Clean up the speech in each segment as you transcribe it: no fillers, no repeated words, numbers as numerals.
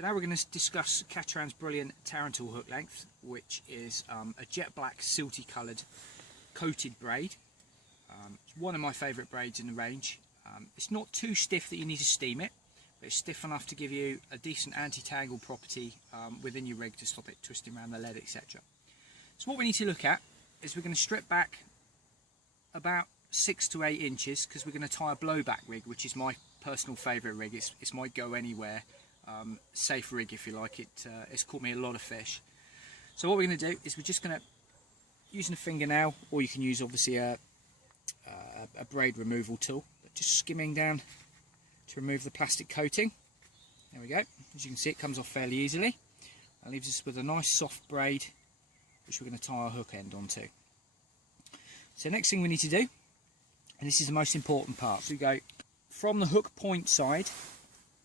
So now we're going to discuss Katran's brilliant Tarantul hook length, which is a jet black silty coloured coated braid. It's one of my favourite braids in the range. It's not too stiff that you need to steam it, but it's stiff enough to give you a decent anti-tangle property within your rig to stop it twisting around the lead, etc. So what we need to look at is we're going to strip back about 6 to 8 inches because we're going to tie a blowback rig, which is my personal favourite rig. It's my go anywhere safe rig, if you like. It's caught me a lot of fish. So what we're going to do is we're just going to, using a fingernail, or you can use obviously a braid removal tool, but just skimming down to remove the plastic coating. There we go. As you can see, it comes off fairly easily. That leaves us with a nice soft braid which we're going to tie our hook end onto. So next thing we need to do, and this is the most important part, so we go from the hook point side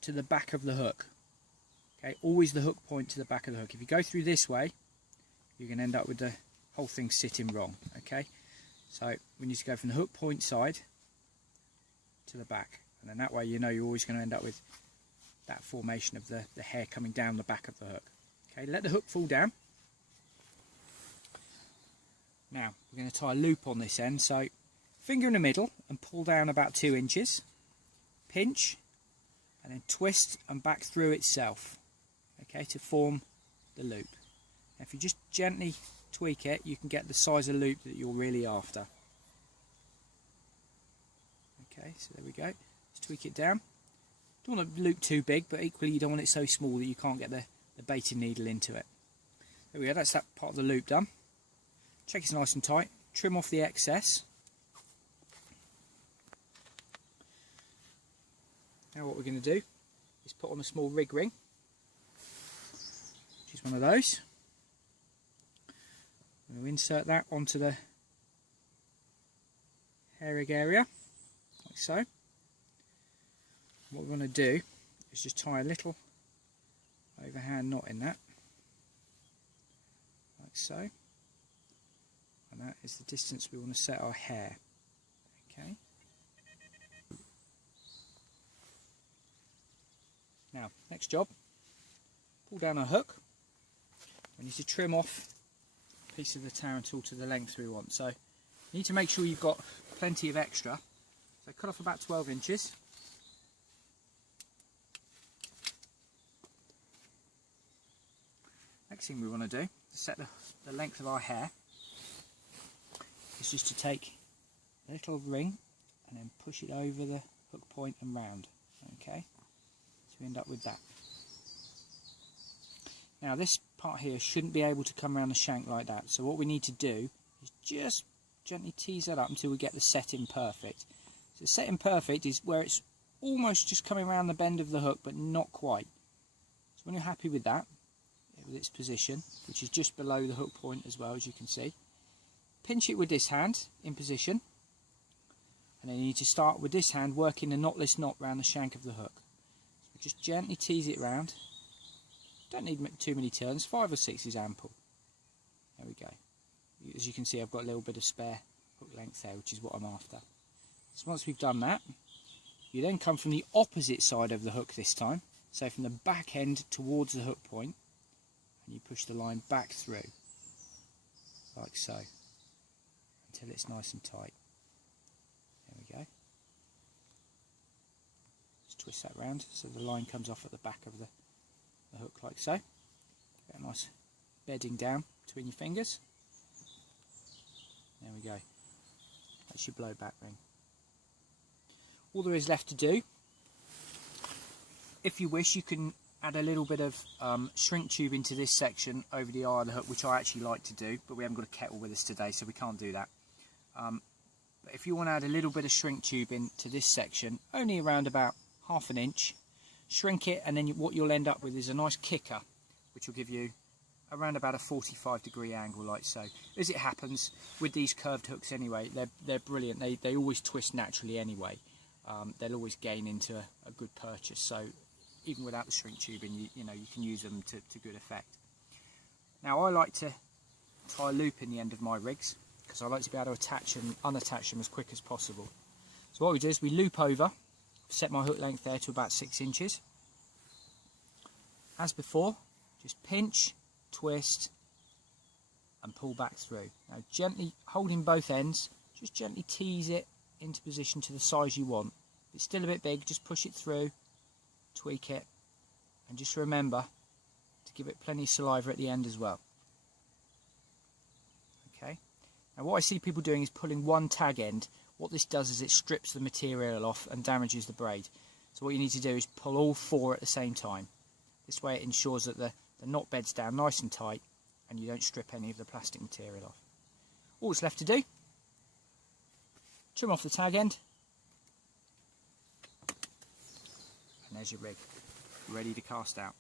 to the back of the hook. Okay, always the hook point to the back of the hook. If you go through this way, you're going to end up with the whole thing sitting wrong. Okay, so we need to go from the hook point side to the back, and then that way you know you're always going to end up with that formation of the hair coming down the back of the hook. Okay, let the hook fall down. Now we're going to tie a loop on this end, so finger in the middle and pull down about 2 inches, pinch, and then twist and back through itself, okay, to form the loop. Now, if you just gently tweak it, you can get the size of loop that you're really after. Okay, so there we go. Just tweak it down. Don't want the loop too big, but equally you don't want it so small that you can't get the baiting needle into it. There we go, that's that part of the loop done. Check it's nice and tight. Trim off the excess. Now what we're going to do is put on a small rig ring, which is one of those. I'm going to insert that onto the hair rig area, like so. What we're going to do is just tie a little overhand knot in that, like so. And that is the distance we want to set our hair. Okay. Now, next job, pull down our hook. We need to trim off a piece of the Tarantul to the length we want. So you need to make sure you've got plenty of extra. So cut off about 12 inches. Next thing we want to do to set the length of our hair is just to take a little ring and then push it over the hook point and round. Okay. So we end up with that. Now this part here shouldn't be able to come around the shank like that, so what we need to do is just gently tease that up until we get the setting perfect. So setting perfect is where it's almost just coming around the bend of the hook but not quite. So when you're happy with that, with its position, which is just below the hook point as well, as you can see, pinch it with this hand in position, and then you need to start with this hand working a knotless knot around the shank of the hook. Just gently tease it round. Don't need too many turns, 5 or 6 is ample. There we go. As you can see, I've got a little bit of spare hook length there, which is what I'm after. So once we've done that, you then come from the opposite side of the hook this time, so from the back end towards the hook point, and you push the line back through, like so, until it's nice and tight. There we go. Twist that round so the line comes off at the back of the hook like so. Get a nice bedding down between your fingers. There we go. That's your blowback ring. All there is left to do, if you wish, you can add a little bit of shrink tube into this section over the eye of the hook, which I actually like to do, but we haven't got a kettle with us today, so we can't do that. But if you want to add a little bit of shrink tube into this section, only around about ½ an inch, shrink it, and then what you'll end up with is a nice kicker, which will give you around about a 45-degree angle, like so. As it happens with these curved hooks anyway, they're brilliant. They always twist naturally anyway. They'll always gain into a good purchase, so even without the shrink tubing, you know, you can use them to good effect. Now I like to tie a loop in the end of my rigs because I like to be able to attach and unattach them as quick as possible. So what we do is we loop over, set my hook length there to about 6 inches, as before, just pinch, twist and pull back through. Now gently holding both ends, just gently tease it into position to the size you want. If it's still a bit big, just push it through, tweak it, and just remember to give it plenty of saliva at the end as well. Okay. Now what I see people doing is pulling one tag end. What this does is it strips the material off and damages the braid. So what you need to do is pull all 4 at the same time. This way it ensures that the knot beds down nice and tight and you don't strip any of the plastic material off. All that's left to do, trim off the tag end, and there's your rig, ready to cast out.